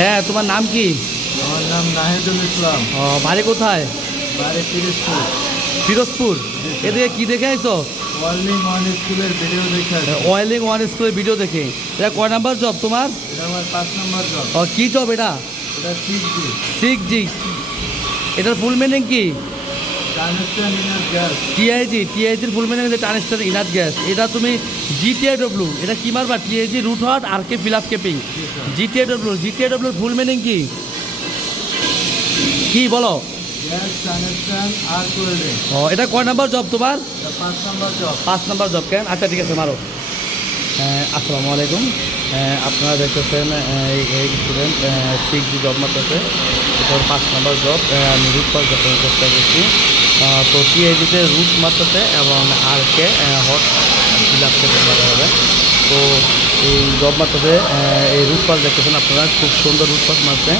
হ্যাঁ তোমার নাম কি? আমার নাম নাহিদুল ইসলাম। ও, বাড়ি কোথায়? বাড়ি তিরিশপুর ফিরোজপুর? এদিকে কি দেখে আইছো? ওয়ান স্কুলের ভিডিও দেখে ওয়ান স্কুলের ভিডিও দেখে। এটা কয় নাম্বার জব তোমার? এটা আমার পাঁচ নাম্বার জব ও, কি জব এটা? এটা সিক্স জি সিক্স জি এটার ফুল মিনিং কি? টিআইজি টিআইজির ফুল মিনিং হচ্ছে টানেস্টার ইনার গ্যাস এটা তুমি জিটিআইডব্লিউ এটা কি মারবা? TIG root hot R K fill up keeping GTIW GTIW full meaning কি? কি বলো? ও এটা কয় নাম্বার জব তোমার? পাঁচ নম্বর জব পাঁচ নাম্বার জব কেন? আচ্ছা ঠিক আছে মারো। হ্যাঁ, আসসালামু আলাইকুম। আপনারা দেখতেছেন এই- স্টুডেন্ট সিক্স জি জব মারতেছে। এটার পাঁচ নম্বর জব আমি রুট পাস দেখানোর চেষ্টা করছি। তো টিআইডিতে রুট মারতেছে এবং R K hot fill up করতে পারা হবে তো এই জব মারতেছে এই রুট পাস দেখতেছেন আপনারা, খুব সুন্দর রুট পাস মারছে।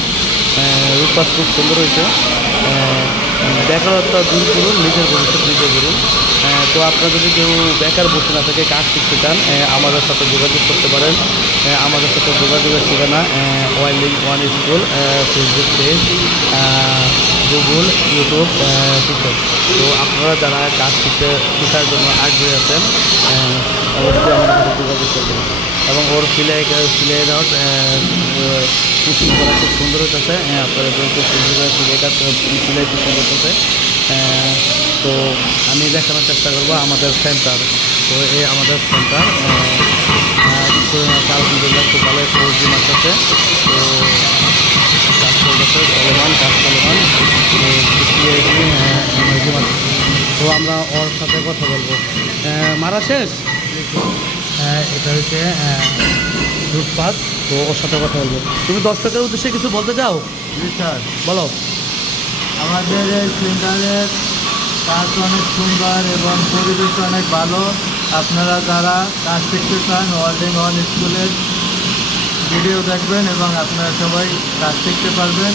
রুট পাস খুব সুন্দর হয়েছে। বেকারত্ব দূর করুন, নিজের ভবিষ্যৎ নিজে করুন। তো আপনারা যদি কেউ বেকার বসে না থাকে কাজ শিখতে চান আমাদের সাথে যোগাযোগ করতে পারেন। আমাদের সাথে যোগাযোগের ঠিকানা whaling one school Facebook page Google YouTube TikTok তো আপনারা যারা কাজ শিখতে, শেখার জন্য আগ্রহী আছেন অবশ্যই আমাদের সাথে যোগাযোগ করবেন। এবং ওর সিলাই আউট কুচিং করা খুব সুন্দর হতেছে আপনারা যেহেতু সিলাইটা সিলাই সুন্দর হতেছে তো আমি দেখানোর চেষ্টা করব আমাদের সেন্টার তো এই আমাদের সেন্টার আলহামদুলিল্লাহ খুব ভালো ফৌজি মারতেছে। তো কাজ চলতেছে চলমান কাজ চলমান। তো আমরা ওর সাথে কথা বলব। মারা শেষ? আহ, এটা হচ্ছে রুট পাস তো ওর সাথে কথা বলব। তুমি দর্শকের উদ্দেশ্যে কিছু বলতে চাও? স্যার। বলো। আমাদের এই সেন্টারের কাজ অনেক সুন্দর এবং পরিবেশ অনেক ভালো। আপনারা যারা কাজ শিখতে চান ওয়ার্ল্ডিং ওয়ান স্কুলের ভিডিও দেখবেন এবং আপনারা সবাই কাজ শিখতে পারবেন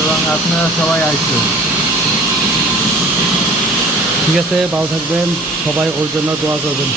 এবং আপনারা সবাই আসবেন। ঠিক আছে ভালো থাকবেন। সবাই ওর জন্য দোয়া করবেন।